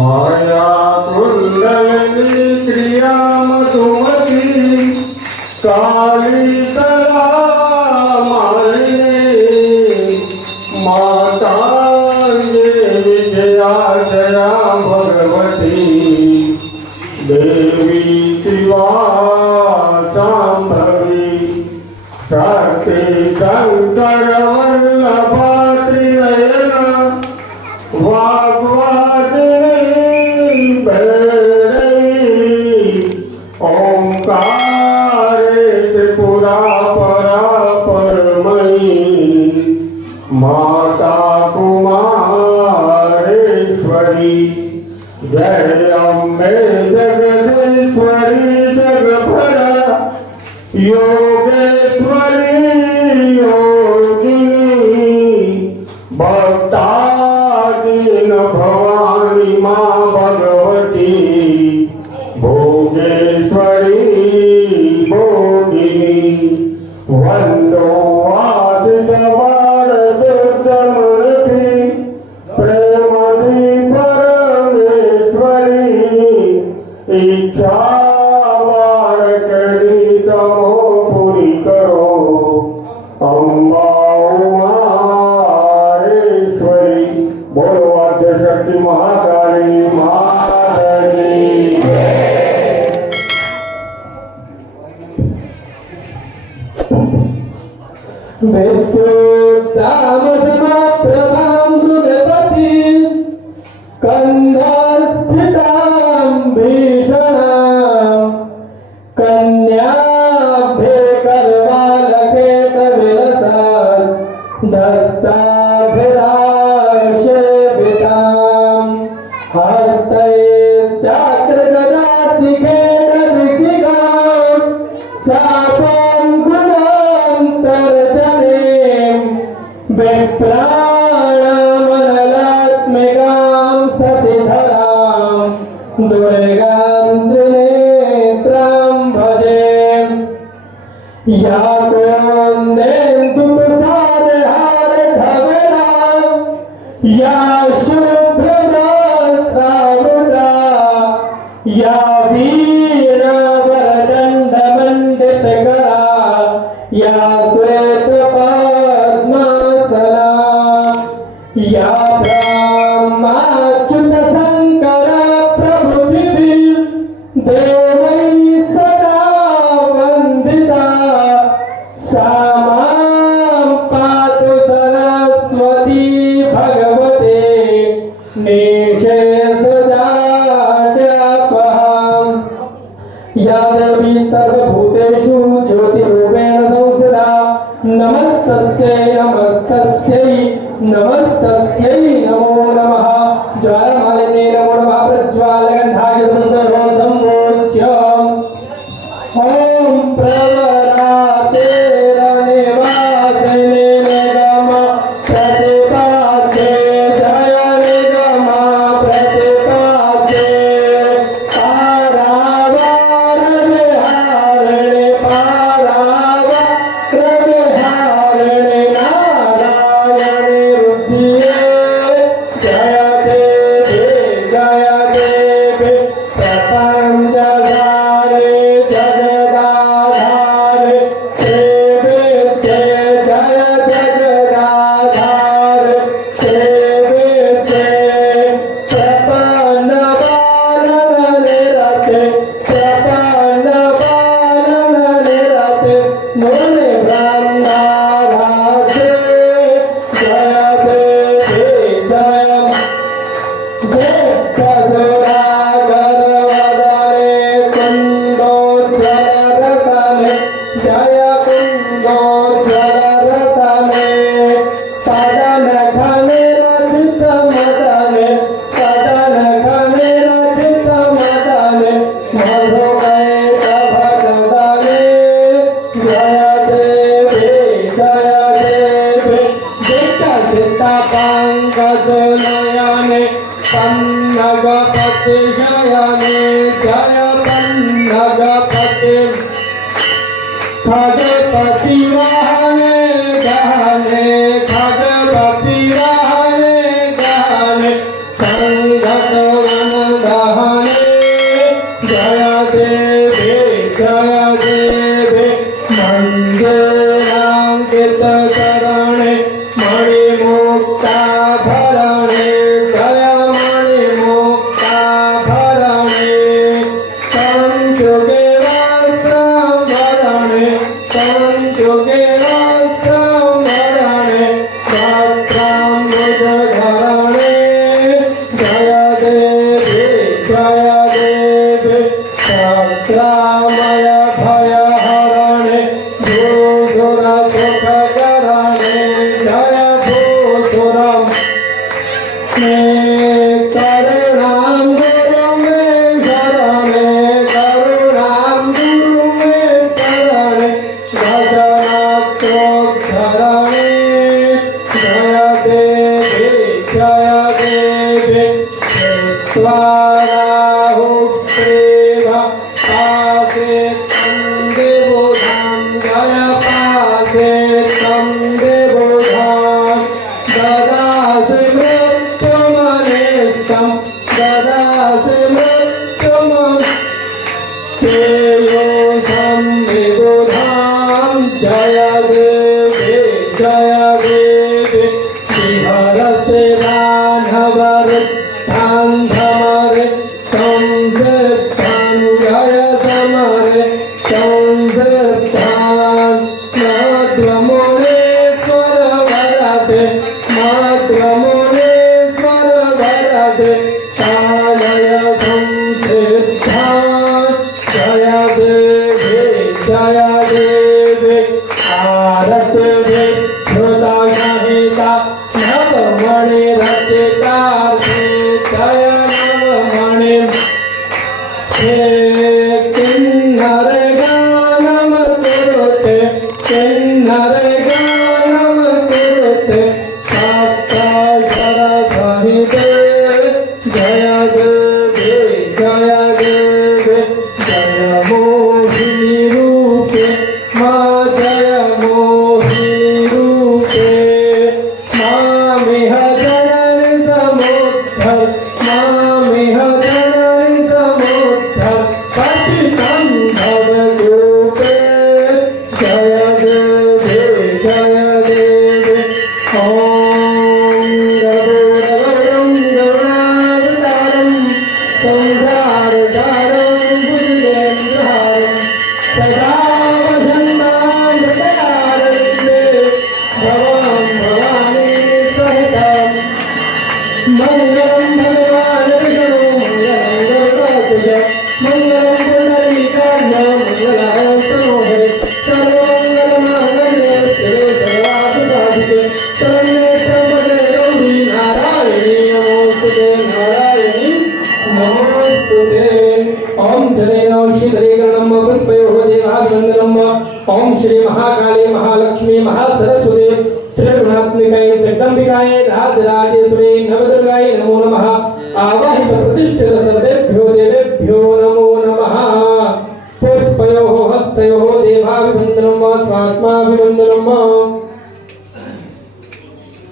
माया कुंडलिनी क्रिया मधुमती काली कला मालिनी माता ये विजया जया भगवती देवी शिवा शांभवी शक्ति शंकर वल्लभा त्रिनयना वाग्वादिनी भैरवी ओंकारे त्रिपुरा परा परमयी माता कुमारेश्वरी जय अम्बे जगदीश्वरी जगभरा योगेश्वरी योगिनी भक्तादीन भवानी माँ भगवती भोगेश्वरी भोगिनी वंदो आदितवार दुर्गमणि प्रेमदी परमेश्वरी इच्छा वार करी तमो पूरी करो अम्बा उमारेश्वरी बोलो आद्य शक्ति महाकाली माता की विद्युत्ताम समाप्रभां मृगपति कंधस्थितां भीषणां कन्याभ्ये करवालकेटविलसान् दस्ताभिराशेभितां हस्तैश्चात्रगदासिकेटविसिगां चापां गुणां तर्जनीं विप्राणामनलात्मिकां शशिधरां दुर्गां त्रिनेत्रां भजे या कोन्देन्दुतुषारहारधवलां या शुभ्रवस्त्रावृता या वीणावरदण्डमण्डितकरा या श्वेतपद्मासना या ब्रह्माच्युतशङ्करा प्रभृतिभिः देवैः सदा वन्दिता सा मां पातु सरस्वती भगवते निःशेषजाड्यापहाम् या देवी सर्वभूतेषु ज्योतिरूपेण संस्थिता नमस्तस्यै नमस्तस्यै नमस्तस्यै नमो नमः ज्वालामालिन्ये नमो नमः प्रज्वालगन्धाय सुन्दरो सम्मोच्य ॐ प्रवरातेरनिवासिने निगम प्रतिपाद्ये जय निगम प्रतिपाद्ये पारावारविहारिणि पारावक्रविहारिणि नारायणि रुद्धिये जय देवी प्रपञ्चधारे जगदाधारे श्रीविद्ये जय जगदाधारे श्रीविद्ये प्रपन्नपालननिरते प्रपन्नपालननिरते मुनिवृन्दाराधे जय देवी जय गोप्तसुरागरवदने कुन्दोज्ज्वलरतने जय कुन्दोज्ज्वलरतने सदनखनिरचितमदने सदनखनिरचितमदने मधुकैटभगदने जय देवी विकसितपङ्कजनयने पन्नगपति जयने जय पन्नगपति खगपति वाहने गहने खगपति वाहने गहने संगत वन जय देवी जय देवी मंदिरांकित करणे मणिमुक्ता भरणे जय मणिमुक्ता भरणे संयुगे वस्त्रं भरणे संयुगे वस्त्रं भरणे वस्त्राम्बुजधरणे जय देवी जय देवी सत्रामय भयहरणे भूधुर सुखकरणे जय भूधुरम् मे करुणां गुरु मे शरणे करुणां गुरु मे शरणे गजनाक्रोद्धरणे जय देवी जय देवी स्वाराहुप्रेम पासे तं देवोधां जय पासे तं देवोधां ददासि मृत्युमनेष्टं ददासि मृत्युमनेयो संविबुधां जय देवी जय देवी विहरसे दानवरुद्धां धमरे संसिद्धां जय समरे संसिद्धां मातृमुनीश्वर वरदे मातृमुनीश्वर वरदे कालय संसिद्धां जय देवी जय देवी आरति विधृता सहिता नवमणि रचिता जय नवमणि हे किन्नर गानम कुरुते किन्नर गानम कुरुते सप्तस्वर सहिते जय देवी जय देवी जय मोहिनी रूपे मा जय मोहिनी रूपे मामिह जननि समुद्धर मामिह जननि समुद्धर पतितं भवदूते जय देवी जय देवी ॐ गरुडगरुडं गरुडावतारं संसारसारं भुजगेन्द्रहारं सदा वसन्तं हृदयारविन्दे भवां भवानी सहितं मङ्गलं भगवान् विष्णु मङ्गलं गरुडात्मज मङ्गलं पुण्डरीकाय मङ्गलाय तनोहरे सर्वमङ्गलमाङ्गल्ये शिवे सर्वार्थसाधिके शरण्ये त्र्यम्बके गौरी नारायणी नमोस्तुते नारायणी नमोस्तुते ओम जलेन श्रीधरीकरणं पुष्पयोः देवाभिवन्दनम् ओम श्री महाकाली महालक्ष्मी महासरस्वती त्रिगुणात्मिकायै जगदम्बिकायै राजराजेश्वरी